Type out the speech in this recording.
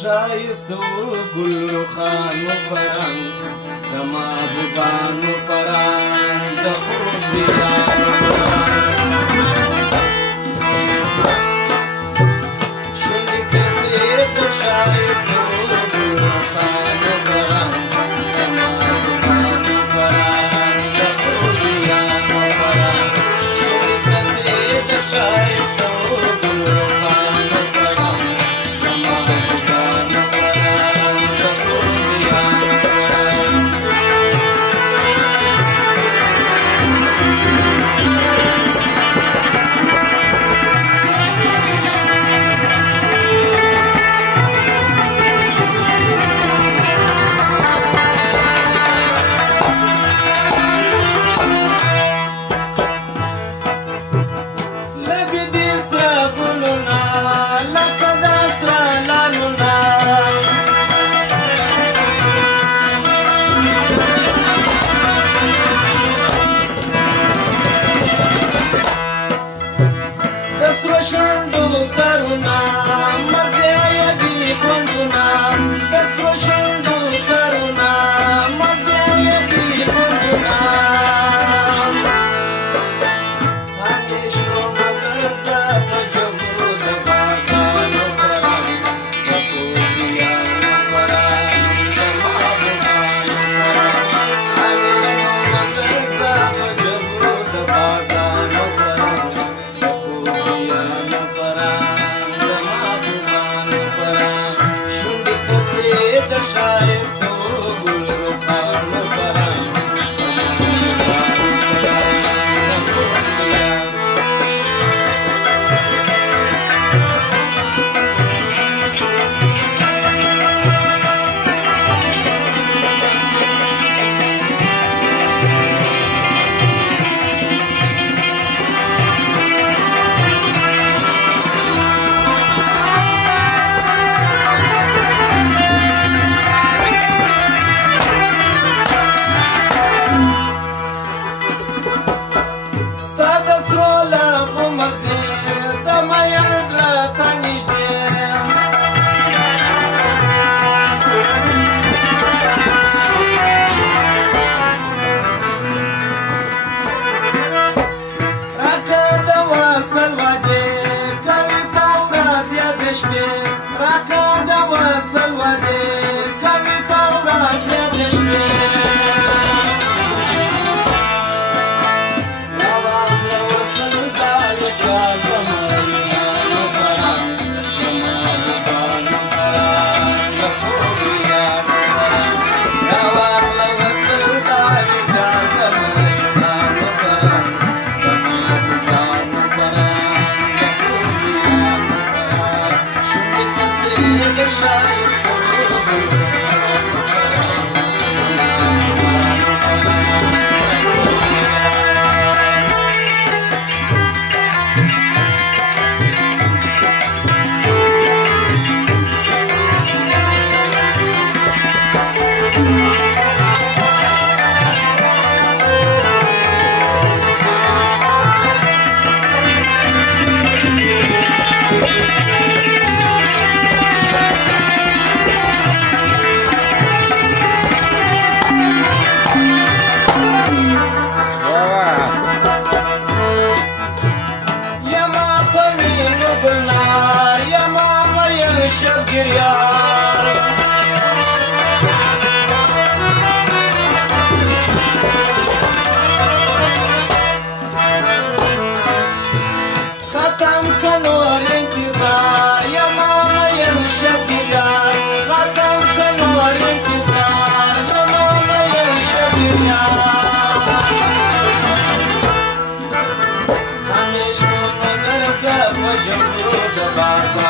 ښایستو ګل رخانو پرنګ د محبوبانو پرنګ د خوبیانو شونډې کیسې د ښایستو ګل رخانو پرنګ د محبوبانو پرنګ د خوبیانو پرنګ شونډې کیسې د ښایستو ګل رخانو پرنګ د محبوبانو پرنګ د خوبیانو لبې دې سره ګلونه لکه د سره لالونه د سرو شونډو سرونه مزې یې دي ګوندونه د سرو شونډو سرونه مزې یې دي ګوندونه همیشو مگر ته په جګړو د بازانو پرنګ د خوبیانو پرنګ د محبوبانو پرنګ همیشو مگر ته په جګړو د بازانو پرنګ د خوبیانو پرنګ د محبوبانو پرنګ شونډې کیسې د ښایستو ګل رخانو پرنګ د محبوبانو پرنګ د خوبیانو ستا د سرو لبو مخې د مین زړه ته نږدې راکه د وصل وعدې کوي په ورځ یا د شپې راکه د وصل وعدې کوي په ورځ یا د شپې یما په وینو ګلنار یما ویل شبګریار ختم که نور انتظار یما ویل شبګریار ختم که نور انتظار یما ویل شبګریار همیشو مگر ته په جګړو د بازار